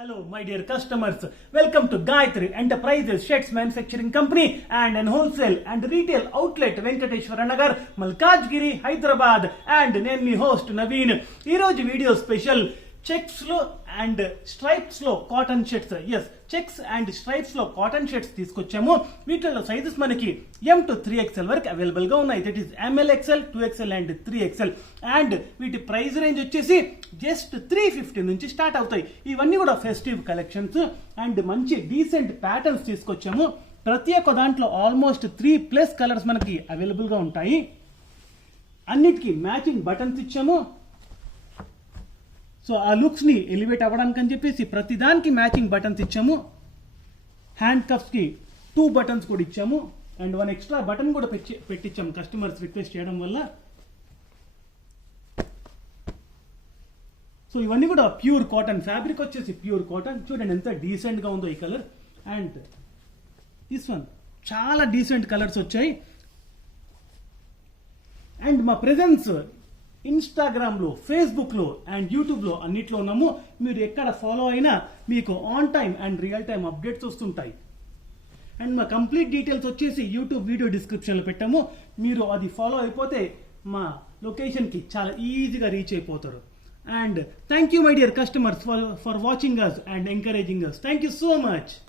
Hello, my dear customers. Welcome to Gayatri Enterprises Sheds Manufacturing Company and an wholesale and retail outlet Venkateshwara Nagar, Malkajgiri, Hyderabad. And name me host Naveen. Ee roju video special checks lo and stripes lo cotton shirts. Yes, checks and stripes lo cotton shirts తీసుకొచ్చాము. వీటిలో sizes మనకి M to 3XL వరకు available గా ఉన్నాయి. That is MLXL, 2XL and 3XL. And వీటి price range వచ్చేసి just 350 నుంచి start అవుతాయి. ఇవన్నీ కూడా ఫెస్టివ్ కలెక్షన్స్ అండ్ మంచి డీసెంట్ ప్యాటర్న్స్ తీసుకొచ్చాము. ప్రతి ఒక్క దాంట్లో ఆల్మోస్ట్ 3+ కలర్స్ మనకి అవైలబుల్ గా ఉంటాయి. అన్నిటికీ మ్యాచింగ్ బటన్స్ ఇచ్చాము. సో ఆ లుక్స్ ని ఎలివేట్ అవ్వడానికి అని చెప్పేసి ప్రతి దానికి మ్యాచింగ్ బటన్స్ ఇచ్చాము. హ్యాండ్ కఫ్స్ కి 2 బటన్స్ కూడా ఇచ్చాము అండ్ 1 ఎక్స్ట్రా బటన్ కూడా పెట్టించాము కస్టమర్స్ రిక్వెస్ట్ చేయడం వల్ల. సో ఇవన్నీ కూడా ప్యూర్ కాటన్, ఫ్యాబ్రిక్ వచ్చేసి ప్యూర్ కాటన్. చూడండి ఎంత డీసెంట్ గా ఉందో ఈ కలర్. అండ్ దిస్ వన్ చాలా డీసెంట్ కలర్స్ వచ్చాయి. అండ్ మా ప్రెజెన్స్ ఇన్స్టాగ్రామ్లో, ఫేస్బుక్లో అండ్ యూట్యూబ్లో అన్నిట్లో ఉన్నాము. మీరు ఎక్కడ ఫాలో అయినా మీకు on time and real time updates వస్తుంటాయి. అండ్ మా కంప్లీట్ డీటెయిల్స్ వచ్చేసి యూట్యూబ్ వీడియో డిస్క్రిప్షన్లో పెట్టాము. మీరు అది ఫాలో అయిపోతే మా లొకేషన్కి చాలా ఈజీగా రీచ్ అయిపోతారు. And thank you my dear customers for watching us and encouraging us. Thank you so much.